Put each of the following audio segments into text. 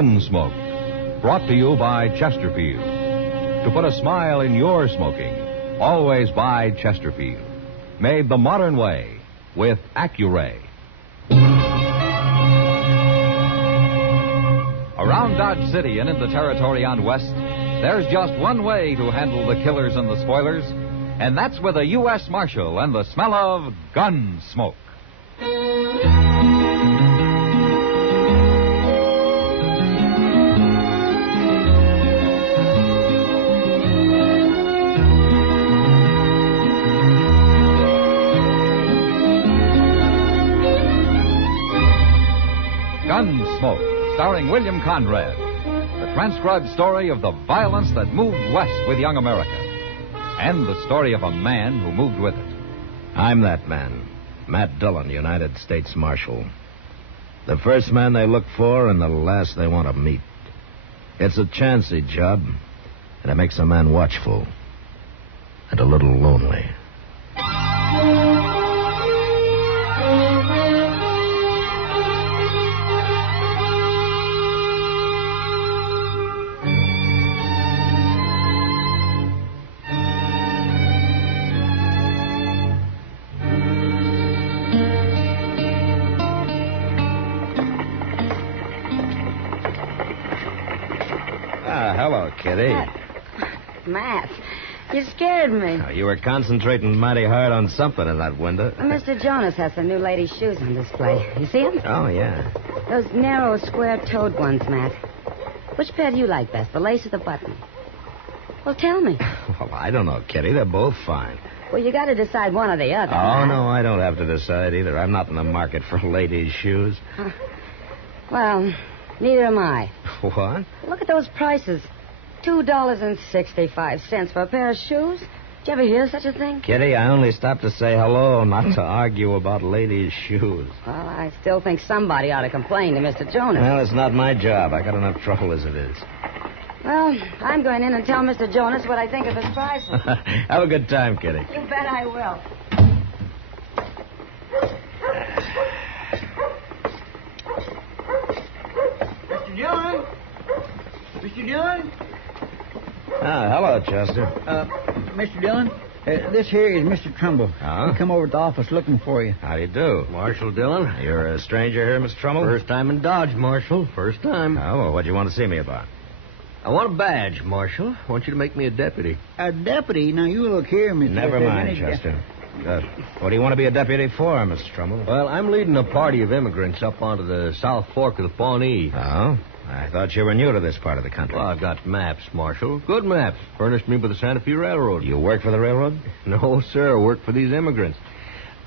Gunsmoke, brought to you by Chesterfield. To put a smile in your smoking, always buy Chesterfield. Made the modern way with Accuray. Around Dodge City and in the territory on West, there's just one way to handle the killers and the spoilers, and that's with a U.S. Marshal and the smell of Gunsmoke. Gunsmoke, starring William Conrad. The transcribed story of the violence that moved west with young America. And the story of a man who moved with it. I'm that man, Matt Dillon, United States Marshal. The first man they look for and the last they want to meet. It's a chancy job, and it makes a man watchful and a little lonely. Hello, Kitty. Matt, you scared me. Oh, you were concentrating mighty hard on something in that window. Mr. Jonas has some new ladies' shoes on display. You see them? Oh, yeah. Those narrow, square-toed ones, Matt. Which pair do you like best, the lace or the button? Well, tell me. Well, I don't know, Kitty. They're both fine. Well, you got to decide one or the other. Oh, Matt. no, I don't have to decide either. I'm not in the market for ladies' shoes. Well, neither am I. What? Look at those prices. $2.65 for a pair of shoes. Did you ever hear such a thing? Kitty, I only stopped to say hello, not to argue about ladies' shoes. Well, I still think somebody ought to complain to Mr. Jonas. Well, it's not my job. I got enough trouble as it is. Well, I'm going in and tell Mr. Jonas what I think of his prices. Have a good time, Kitty. You bet I will. Mr. Dillon? Mr. Dillon? Ah, hello, Chester. Mr. Dillon, this here is Mr. Trumbull. Huh? He come over to the office looking for you. How do you do? Marshal Dillon. You're a stranger here, Mr. Trumbull? First time in Dodge, Marshal. First time. Oh, well, what do you want to see me about? I want a badge, Marshal. I want you to make me a deputy. A deputy? Now, you look here, Mr. Never mind, Chester. What do you want to be a deputy for, Mr. Trumbull? Well, I'm leading a party of immigrants up onto the South Fork of the Pawnee. Oh? I thought you were new to this part of the country. Well, I've got maps, Marshal. Good maps. Furnished me by the Santa Fe Railroad. You work for the railroad? No, sir. I work for these immigrants.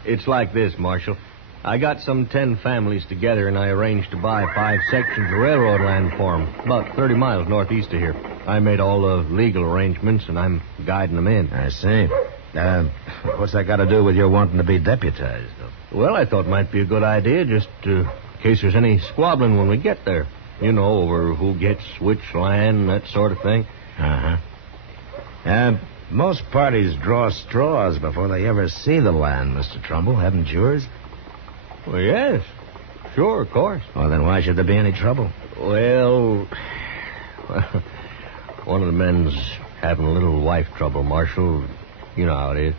It's like this, Marshal. I got some 10 families together, and I arranged to buy 5 sections of railroad land for them, about 30 miles northeast of here. I made all the legal arrangements, and I'm guiding them in. I see. What's that got to do with your wanting to be deputized? Well, I thought it might be a good idea, just in case there's any squabbling when we get there. You know, over who gets which land, that sort of thing. Uh-huh. Most parties draw straws before they ever see the land, Mr. Trumbull. Haven't yours? Well, yes. Sure, of course. Well, then why should there be any trouble? Well, one of the men's having a little wife trouble, Marshal. You know how it is.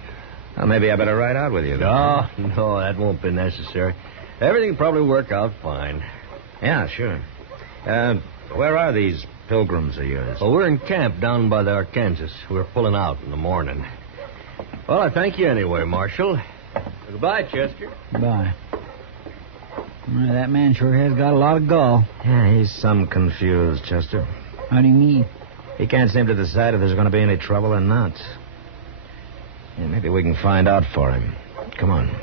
Well, maybe I better ride out with you. No, that won't be necessary. Everything will probably work out fine. Yeah, sure. Where are these pilgrims of yours? Well, we're in camp down by the Arkansas. We're pulling out in the morning. Well, I thank you anyway, Marshal. Goodbye, Chester. Goodbye. Well, that man sure has got a lot of gall. Yeah, he's some confused, Chester. How do you mean? He can't seem to decide if there's going to be any trouble or not. Yeah, maybe we can find out for him. Come on.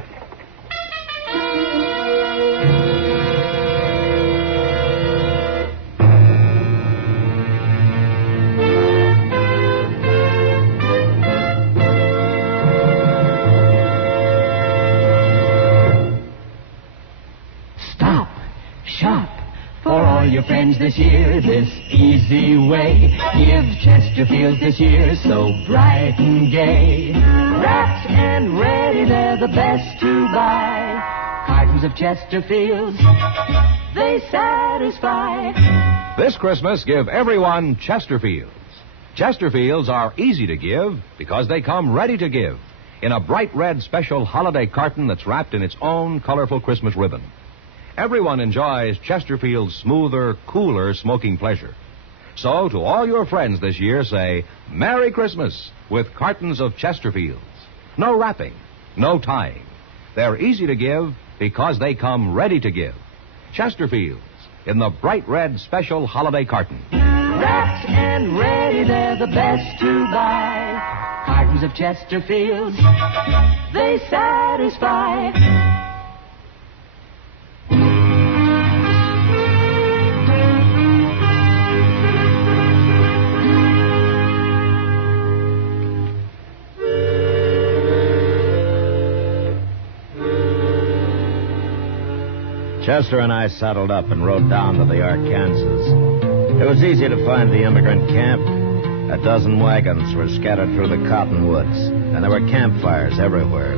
Your friends this year, this easy way. Give Chesterfields this year so bright and gay. Wrapped and ready, they're the best to buy. Cartons of Chesterfields, they satisfy. This Christmas, give everyone Chesterfields. Chesterfields are easy to give because they come ready to give in a bright red special holiday carton that's wrapped in its own colorful Christmas ribbon. Everyone enjoys Chesterfield's smoother, cooler smoking pleasure. So, to all your friends this year, say Merry Christmas with cartons of Chesterfields. No wrapping, no tying. They're easy to give because they come ready to give. Chesterfields in the bright red special holiday carton. Wrapped and ready, they're the best to buy. Cartons of Chesterfields, they satisfy. Chester and I saddled up and rode down to the Arkansas. It was easy to find the immigrant camp. A dozen wagons were scattered through the cottonwoods, and there were campfires everywhere.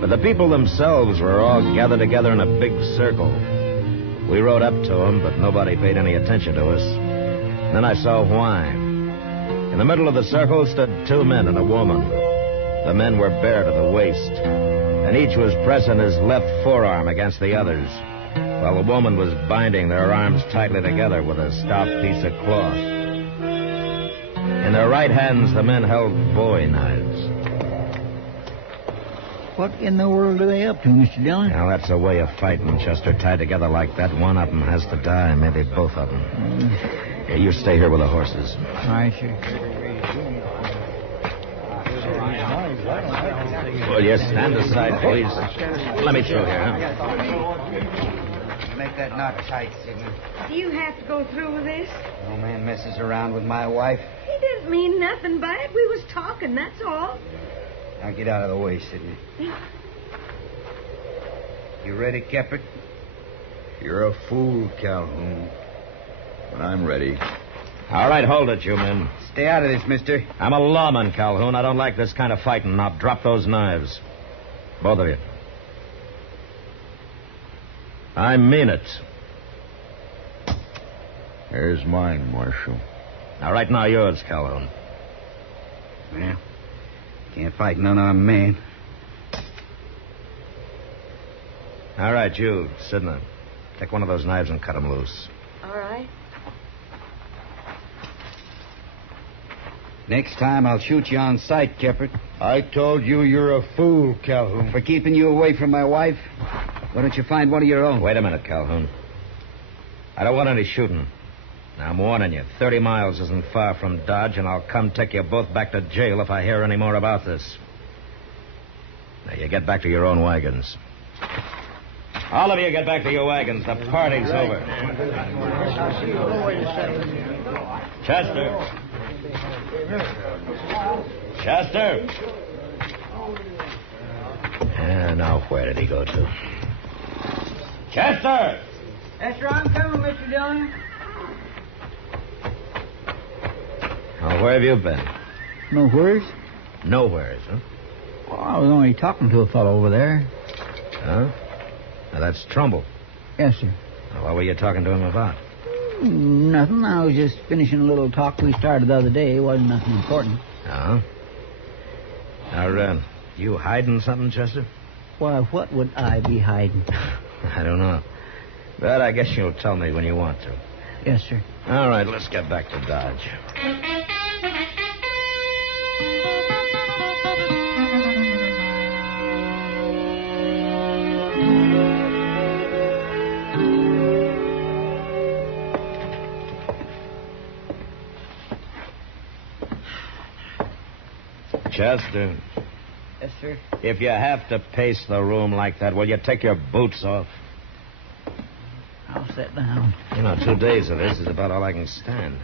But the people themselves were all gathered together in a big circle. We rode up to them, but nobody paid any attention to us. Then I saw why. In the middle of the circle stood two men and a woman. The men were bare to the waist, and each was pressing his left forearm against the other's, while the woman was binding their arms tightly together with a stout piece of cloth. In their right hands, the men held bowie knives. What in the world are they up to, Mr. Dillon? Now, that's a way of fighting, Chester. Tied together like that, one of them has to die, maybe both of them. Here, you stay here with the horses. All right, sir. Will you stand aside, please? Let me through here, huh? Make that knot tight, Sidney. Do you have to go through with this? No man messes around with my wife. He didn't mean nothing by it. We was talking, that's all. Now get out of the way, Sidney. You ready, Keppert? You're a fool, Calhoun. But I'm ready. All right, hold it, you men. Stay out of this, mister. I'm a lawman, Calhoun. I don't like this kind of fighting. Now drop those knives. Both of you. I mean it. There's mine, Marshal. All right, now yours, Calhoun. Well, can't fight an unarmed man. All right, you, Sidney. Take one of those knives and cut them loose. All right. Next time, I'll shoot you on sight, Keppert. I told you you're a fool, Calhoun. For keeping you away from my wife? Why don't you find one of your own? Wait a minute, Calhoun. I don't want any shooting. Now, I'm warning you. 30 miles isn't far from Dodge, and I'll come take you both back to jail if I hear any more about this. Now, you get back to your own wagons. All of you get back to your wagons. The party's over. Chester. Chester. And now, where did he go to? Chester! Yes, sir, I'm coming, Mr. Dillon. Now, where have you been? Nowheres? Nowheres, huh? Well, I was only talking to a fellow over there. Huh? Now, that's Trumbull. Yes, sir. Now, what were you talking to him about? Nothing. I was just finishing a little talk we started the other day. It wasn't nothing important. Oh? Now, you hiding something, Chester? Why, what would I be hiding? I don't know. But I guess you'll tell me when you want to. Yes, sir. All right, let's get back to Dodge. Chester. Yes, sir. If you have to pace the room like that, will you take your boots off? I'll sit down. You know, 2 days of this is about all I can stand.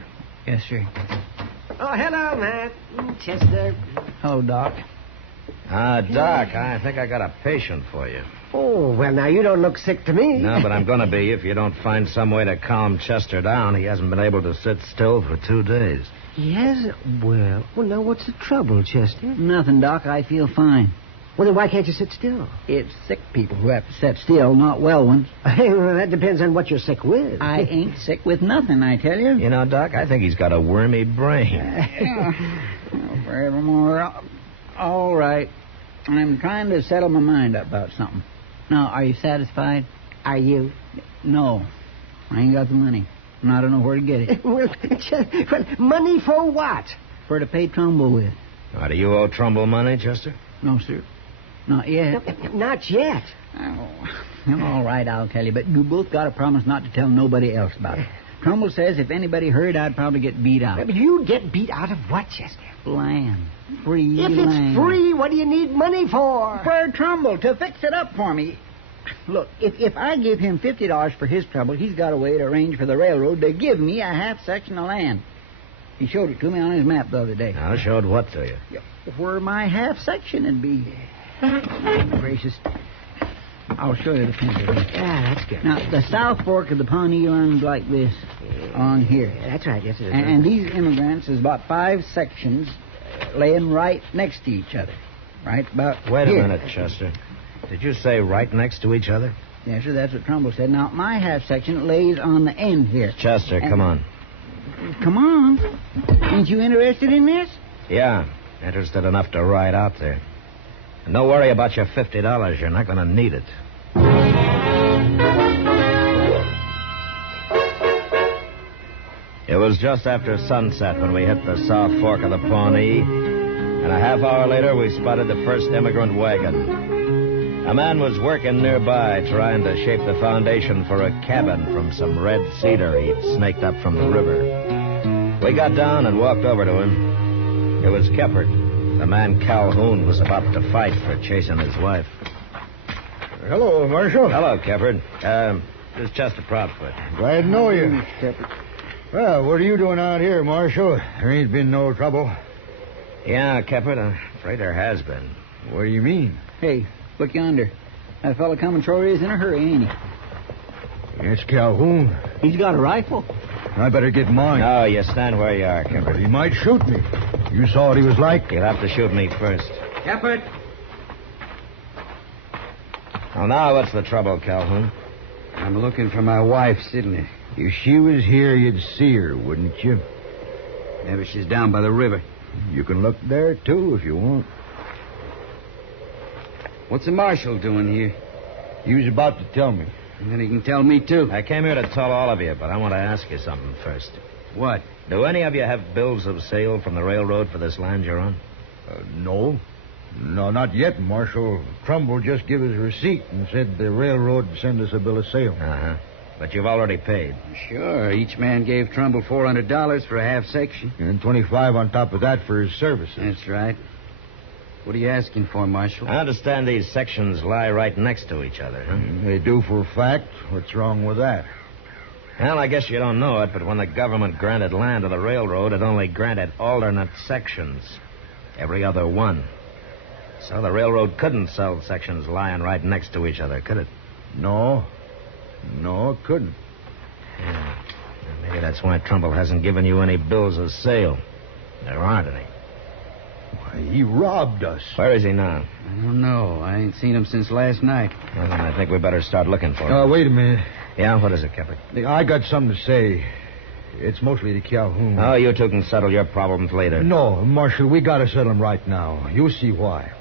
Yes, sir. Oh, hello, Matt. Chester. Hello, Doc. Doc, I think I got a patient for you. Oh, well, now, you don't look sick to me. No, but I'm going to be if you don't find some way to calm Chester down. He hasn't been able to sit still for 2 days. Yes? Well, now, what's the trouble, Chester? Nothing, Doc. I feel fine. Well, then why can't you sit still? It's sick people who have to sit still, not well ones. Well, that depends on what you're sick with. I ain't sick with nothing, I tell you. You know, Doc, I think he's got a wormy brain. Forevermore. All right. I'm trying to settle my mind up about something. Now, are you satisfied? Are you? No. I ain't got the money. And I don't know where to get it. Well, money for what? For to pay Trumbull with. Oh, do you owe Trumbull money, Chester? No, sir. Not yet. Not yet. Oh, all right, I'll tell you. But you both got to promise not to tell nobody else about it. Trumbull says if anybody heard, I'd probably get beat out. But you'd get beat out of what, Chester? Land. Free If land. it's free, what do you need money for? For Trumbull, to fix it up for me. Look, if I give him $50 for his trouble, he's got a way to arrange for the railroad to give me a half section of land. He showed it to me on his map the other day. I showed what to you? Where my half section would be. Gracious. I'll show you the picture. Yeah, that's good. Now, the South Fork of the Pawnee runs like this on here. That's right, yes, it is. And these immigrants is about 5 sections laying right next to each other. Right about Wait here. a minute, Chester. Did you say right next to each other? Yes, sir, that's what Trumbull said. Now, my half section lays on the end here. Chester, come on. Come on. Ain't you interested in this? Yeah, interested enough to ride out there. And don't worry about your $50. You're not going to need it. It was just after sunset when we hit the South Fork of the Pawnee, and a half hour later we spotted the first immigrant wagon. A man was working nearby trying to shape the foundation for a cabin from some red cedar he'd snaked up from the river. We got down and walked over to him. It was Keppert. The man Calhoun was about to fight for chasing his wife. Hello, Marshal. Hello, Keppert. This is Chester Proudfoot. Glad to know you. Keppert. Well, what are you doing out here, Marshal? There ain't been no trouble. Yeah, Keppert, I'm afraid there has been. What do you mean? Hey, look yonder. That fella coming toward you is in a hurry, ain't he? It's Calhoun. He's got a rifle. I better get mine. No, you stand where you are, But Keppert. he might shoot me. You saw what he was like? You'll have to shoot me first. Keppert. Well, now what's the trouble, Calhoun? I'm looking for my wife, Sidney. If she was here, you'd see her, wouldn't you? Maybe she's down by the river. You can look there, too, if you want. What's the marshal doing here? He was about to tell me. And then he can tell me, too. I came here to tell all of you, but I want to ask you something first. What? Do any of you have bills of sale from the railroad for this land you're on? No. No, not yet, Marshal. Trumbull just gave us a receipt and said the railroad would send us a bill of sale. Uh-huh. But you've already paid. Sure. Each man gave Trumbull $400 for a half section. And $25 on top of that for his services. That's right. What are you asking for, Marshal? I understand these sections lie right next to each other, huh? They do for a fact. What's wrong with that? Well, I guess you don't know it, but when the government granted land to the railroad, it only granted alternate sections. Every other one. So the railroad couldn't sell sections lying right next to each other, could it? No. No, it couldn't. Yeah. Maybe that's why Trumbull hasn't given you any bills of sale. There aren't any. Why, he robbed us. Where is he now? I don't know. I ain't seen him since last night. Well, then I think we better start looking for him. Wait a minute. Yeah, what is it, Keppert? I got something to say. It's mostly to Calhoun. Oh, you two can settle your problems later. No, Marshal, we got to settle them right now. You'll see why.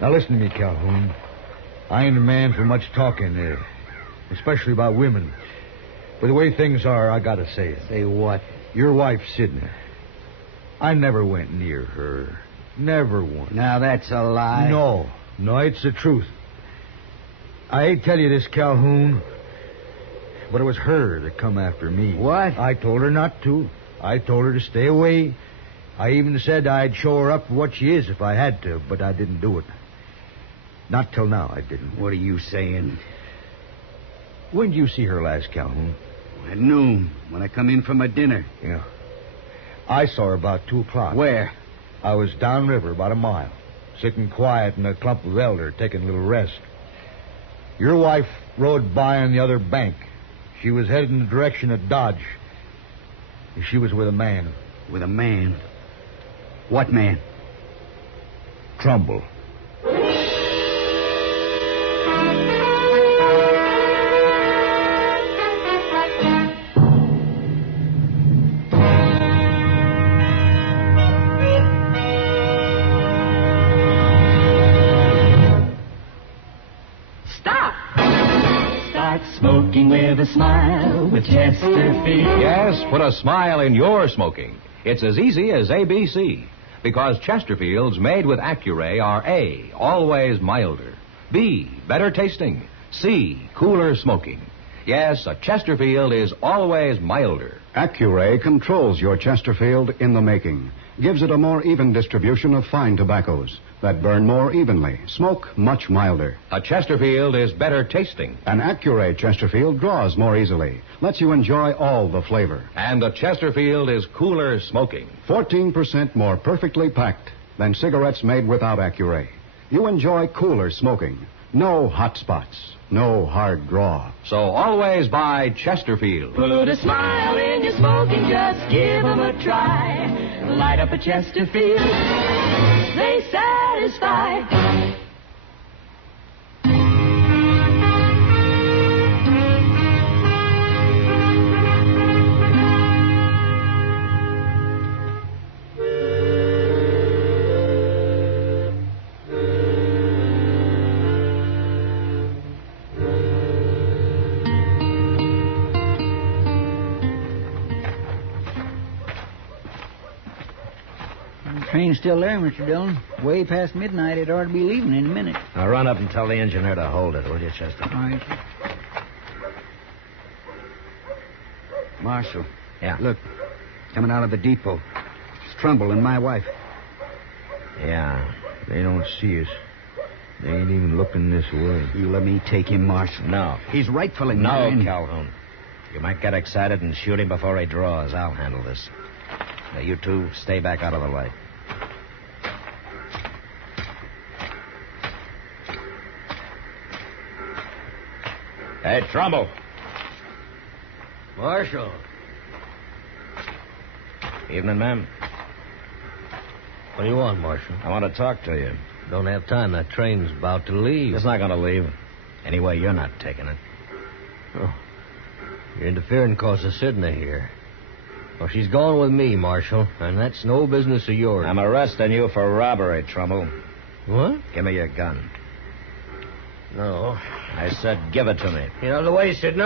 Now, listen to me, Calhoun. I ain't a man for much talking, especially about women. But the way things are, I got to say it. Say what? Your wife, Sidney. I never went near her. Never once. Now, that's a lie. No, it's the truth. I hate to tell you this, Calhoun, but it was her that come after me. What? I told her not to. I told her to stay away. I even said I'd show her up for what she is if I had to, but I didn't do it. Not till now, I didn't. What are you saying? When did you see her last, Calhoun? At noon, when I come in from my dinner. Yeah. I saw her about 2 o'clock. Where? I was downriver about a mile, sitting quiet in a clump of elder, taking a little rest. Your wife rode by on the other bank. She was headed in the direction of Dodge. She was with a man. With a man? What man? Trumbull. a smile with Chesterfield. Yes, put a smile in your smoking. It's as easy as ABC. Because Chesterfields made with Accuray are A, always milder. B, better tasting. C, cooler smoking. Yes, a Chesterfield is always milder. Accuray controls your Chesterfield in the making. Gives it a more even distribution of fine tobaccos that burn more evenly, smoke much milder. A Chesterfield is better tasting. An Accuray Chesterfield draws more easily, lets you enjoy all the flavor. And a Chesterfield is cooler smoking. 14% more perfectly packed than cigarettes made without Accuray. You enjoy cooler smoking. No hot spots. No hard draw. So always buy Chesterfield. Put a smile in your smoking, just give 'em a try. Light up a Chesterfield, they satisfy. Train's still there, Mr. Dillon. Way past midnight. It ought to be leaving in a minute. Now run up and tell the engineer to hold it, will you, Chester? All right. Marshal. Yeah. Look, coming out of the depot. It's Trumbull and my wife. Yeah. They don't see us. They ain't even looking this way. You let me take him, Marshal. No. He's rightfully No, mine. Calhoun. You might get excited and shoot him before he draws. I'll handle this. Now, you two stay back out of the light. Hey, Trumbull. Marshal. Evening, ma'am. What do you want, Marshal? I want to talk to you. Don't have time. That train's about to leave. It's not going to leave. Anyway, you're not taking it. Oh. You're interfering because of Sidney here. Well, she's going with me, Marshal, and that's no business of yours. I'm arresting you for robbery, Trumbull. What? Give me your gun. No. I said give it to me. Get out of the way, Sidney.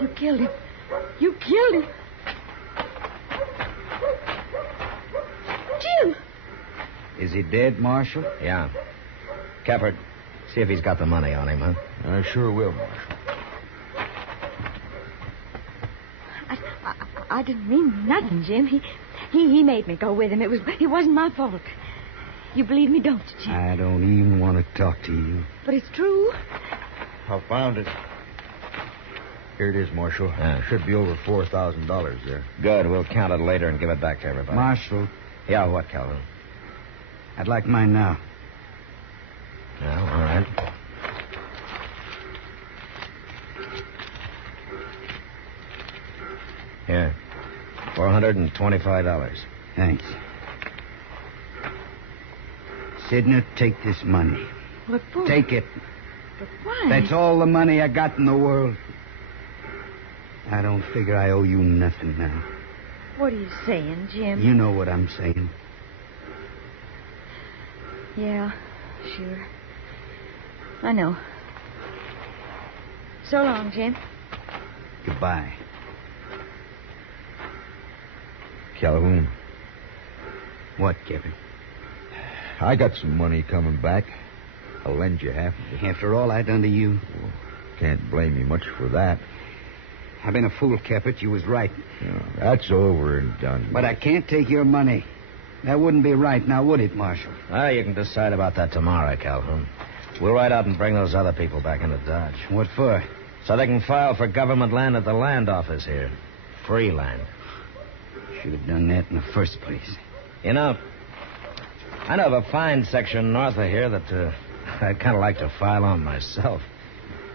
You killed him. You killed him. Jim! Is he dead, Marshal? Yeah. Kephart, see if he's got the money on him, huh? I sure will, Marshal. I didn't mean nothing, Jim. He made me go with him. It wasn't my fault. You believe me, don't you, Jim? I don't even want to talk to you. But it's true. I found it. Here it is, Marshal. Should be over $4,000 there. Good. We'll count it later and give it back to everybody. Marshal, Yeah, what, Calhoun? I'd like mine now. Yeah, all right. Here. $425. Thanks. Sidney, take this money. What for? Take it. But why? That's all the money I got in the world. I don't figure I owe you nothing now. What are you saying, Jim? You know what I'm saying. Yeah, sure. I know. So long, Jim. Goodbye. Calhoun, What, Kevin? I got some money coming back. I'll lend you half of it. After all I done to you, Can't blame you much for that. I've been a fool, Kephart. You was right. That's over and done. But I can't take your money. That wouldn't be right, now would it, Marshal? Well, you can decide about that tomorrow, Calhoun. We'll ride out and bring those other people back into Dodge. What for? So they can file for government land at the land office here. Free land. Should have done that in the first place. You know, I know of a fine section north of here that I'd kind of like to file on myself.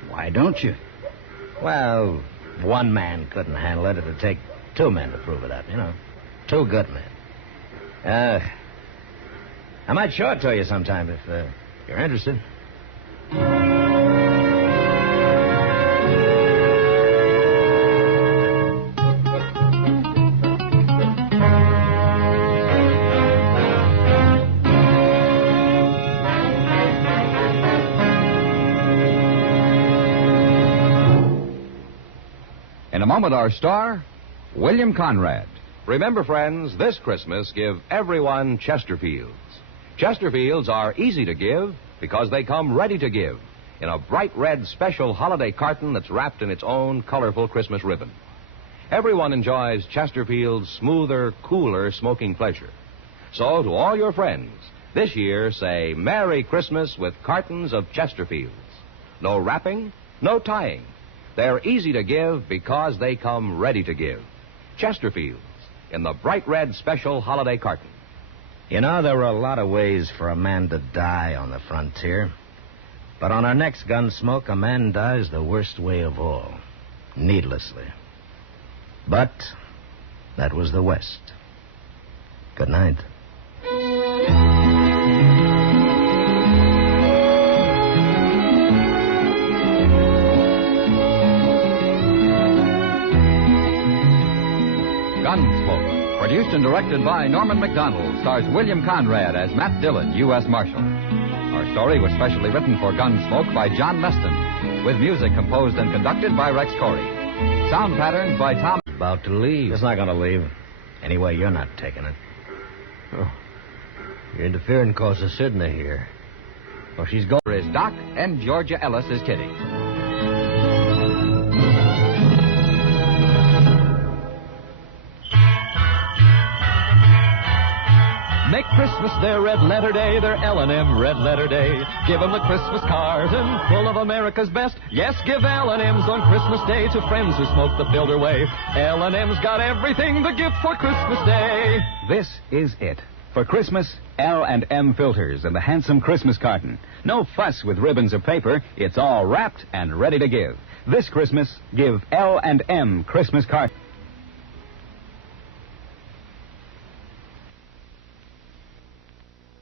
Why don't you? Well, one man couldn't handle it. It'd take two men to prove it up, you know. Two good men. I might show it to you sometime if you're interested. In a moment, our star, William Conrad. Remember, friends, this Christmas, give everyone Chesterfields. Chesterfields are easy to give because they come ready to give in a bright red special holiday carton that's wrapped in its own colorful Christmas ribbon. Everyone enjoys Chesterfield's smoother, cooler smoking pleasure. So, to all your friends, this year say Merry Christmas with cartons of Chesterfields. No wrapping, no tying. They're easy to give because they come ready to give. Chesterfields in the bright red special holiday carton. You know, there were a lot of ways for a man to die on the frontier. But on our next Gunsmoke, a man dies the worst way of all, needlessly. But that was the West. Good night. Gunsmoke, produced and directed by Norman MacDonnell, stars William Conrad as Matt Dillon, U.S. Marshal. Our story was specially written for Gunsmoke by John Meston, with music composed and conducted by Rex Corey. Sound patterns by Tom. About to leave. It's not going to leave. Anyway, you're not taking it. Oh, you're interfering cause of Sidney here. Oh, she's gone. Is Doc, and Georgia Ellis is Kitty. Make Christmas their red letter day, their L&M red letter day. Give 'em the Christmas carton full of America's best. Yes, give L&M's on Christmas Day to friends who smoke the filter way. L&M's got everything the gift for Christmas Day. This is it. For Christmas, L&M filters and the handsome Christmas carton. No fuss with ribbons or paper. It's all wrapped and ready to give. This Christmas, give L&M Christmas carton.